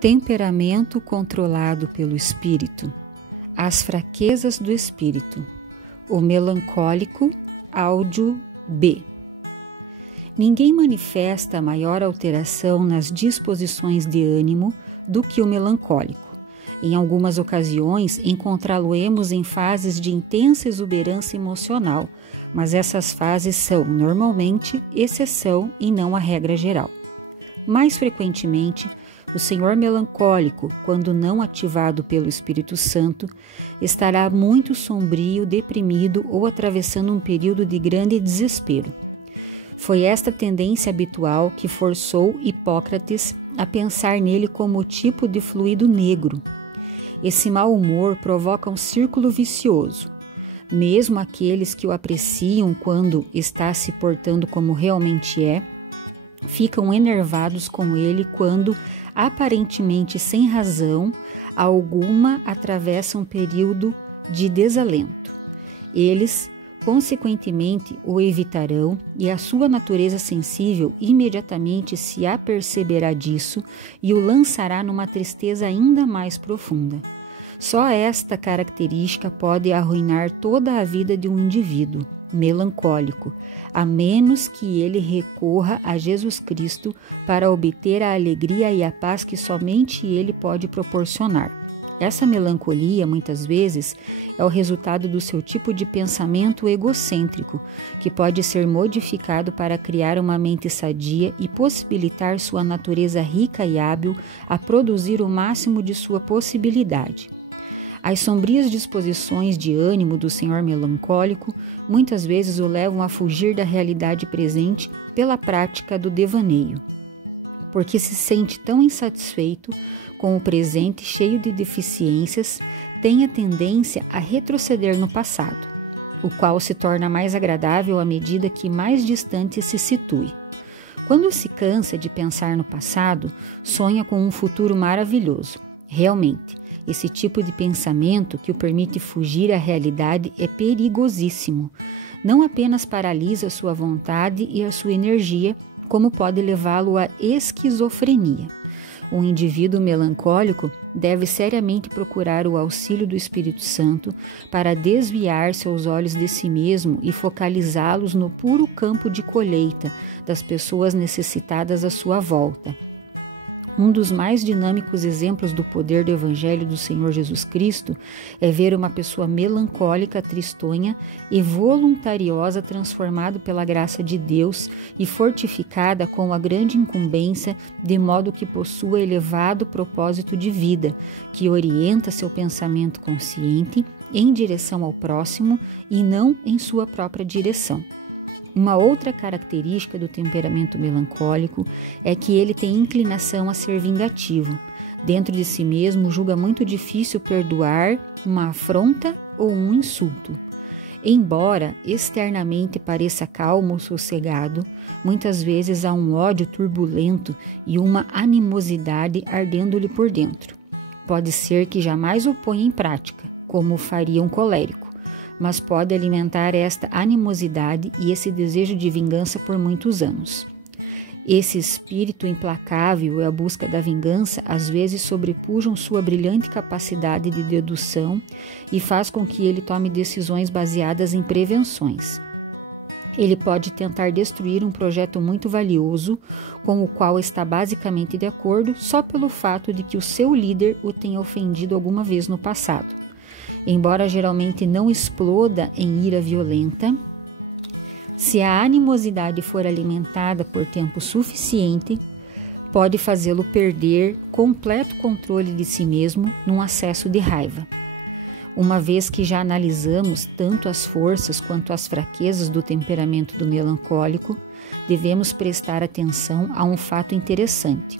Temperamento controlado pelo espírito. As fraquezas do espírito. O melancólico, áudio B. Ninguém manifesta maior alteração nas disposições de ânimo do que o melancólico. Em algumas ocasiões, encontrá-lo-emos em fases de intensa exuberância emocional, mas essas fases são, normalmente, exceção e não a regra geral. Mais frequentemente, o senhor melancólico, quando não ativado pelo Espírito Santo, estará muito sombrio, deprimido ou atravessando um período de grande desespero. Foi esta tendência habitual que forçou Hipócrates a pensar nele como o tipo de fluido negro. Esse mau humor provoca um círculo vicioso. Mesmo aqueles que o apreciam quando está se portando como realmente é, ficam enervados com ele quando, aparentemente sem razão alguma, atravessa um período de desalento. Eles, consequentemente, o evitarão e a sua natureza sensível imediatamente se aperceberá disso e o lançará numa tristeza ainda mais profunda. Só esta característica pode arruinar toda a vida de um indivíduo melancólico, a menos que ele recorra a Jesus Cristo para obter a alegria e a paz que somente ele pode proporcionar. Essa melancolia, muitas vezes, é o resultado do seu tipo de pensamento egocêntrico, que pode ser modificado para criar uma mente sadia e possibilitar sua natureza rica e hábil a produzir o máximo de sua possibilidade. As sombrias disposições de ânimo do senhor melancólico muitas vezes o levam a fugir da realidade presente pela prática do devaneio, porque se sente tão insatisfeito com o presente cheio de deficiências, tem a tendência a retroceder no passado, o qual se torna mais agradável à medida que mais distante se situe. Quando se cansa de pensar no passado, sonha com um futuro maravilhoso. Realmente, esse tipo de pensamento que o permite fugir à realidade é perigosíssimo. Não apenas paralisa sua vontade e a sua energia, como pode levá-lo à esquizofrenia. Um indivíduo melancólico deve seriamente procurar o auxílio do Espírito Santo para desviar seus olhos de si mesmo e focalizá-los no puro campo de colheita das pessoas necessitadas à sua volta. Um dos mais dinâmicos exemplos do poder do Evangelho do Senhor Jesus Cristo é ver uma pessoa melancólica, tristonha e voluntariosa transformada pela graça de Deus e fortificada com a grande incumbência, de modo que possua elevado propósito de vida, que orienta seu pensamento consciente em direção ao próximo e não em sua própria direção. Uma outra característica do temperamento melancólico é que ele tem inclinação a ser vingativo. Dentro de si mesmo, julga muito difícil perdoar uma afronta ou um insulto. Embora externamente pareça calmo ou sossegado, muitas vezes há um ódio turbulento e uma animosidade ardendo-lhe por dentro. Pode ser que jamais o ponha em prática, como faria um colérico, mas pode alimentar esta animosidade e esse desejo de vingança por muitos anos. Esse espírito implacável e a busca da vingança às vezes sobrepujam sua brilhante capacidade de dedução e faz com que ele tome decisões baseadas em prevenções. Ele pode tentar destruir um projeto muito valioso, com o qual está basicamente de acordo, só pelo fato de que o seu líder o tenha ofendido alguma vez no passado. Embora geralmente não exploda em ira violenta, se a animosidade for alimentada por tempo suficiente, pode fazê-lo perder completo controle de si mesmo num acesso de raiva. Uma vez que já analisamos tanto as forças quanto as fraquezas do temperamento do melancólico, devemos prestar atenção a um fato interessante.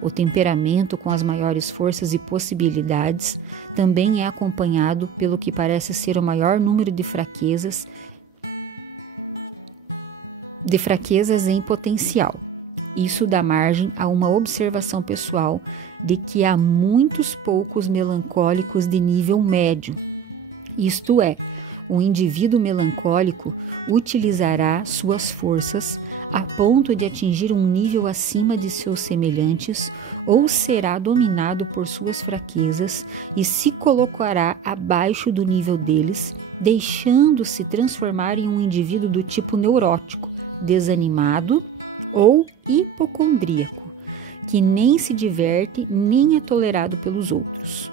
O temperamento com as maiores forças e possibilidades também é acompanhado pelo que parece ser o maior número de fraquezas em potencial. Isso dá margem a uma observação pessoal de que há muitos poucos melancólicos de nível médio, isto é, O indivíduo melancólico utilizará suas forças a ponto de atingir um nível acima de seus semelhantes ou será dominado por suas fraquezas e se colocará abaixo do nível deles, deixando-se transformar em um indivíduo do tipo neurótico, desanimado ou hipocondríaco, que nem se diverte nem é tolerado pelos outros.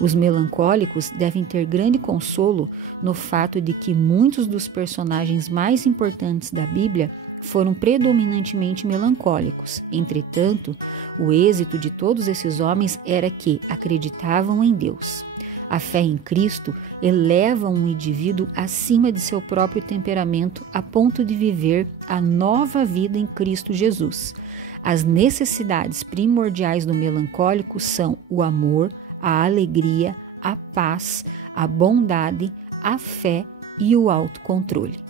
Os melancólicos devem ter grande consolo no fato de que muitos dos personagens mais importantes da Bíblia foram predominantemente melancólicos. Entretanto, o êxito de todos esses homens era que acreditavam em Deus. A fé em Cristo eleva um indivíduo acima de seu próprio temperamento a ponto de viver a nova vida em Cristo Jesus. As necessidades primordiais do melancólico são o amor, a alegria, a paz, a bondade, a fé e o autocontrole.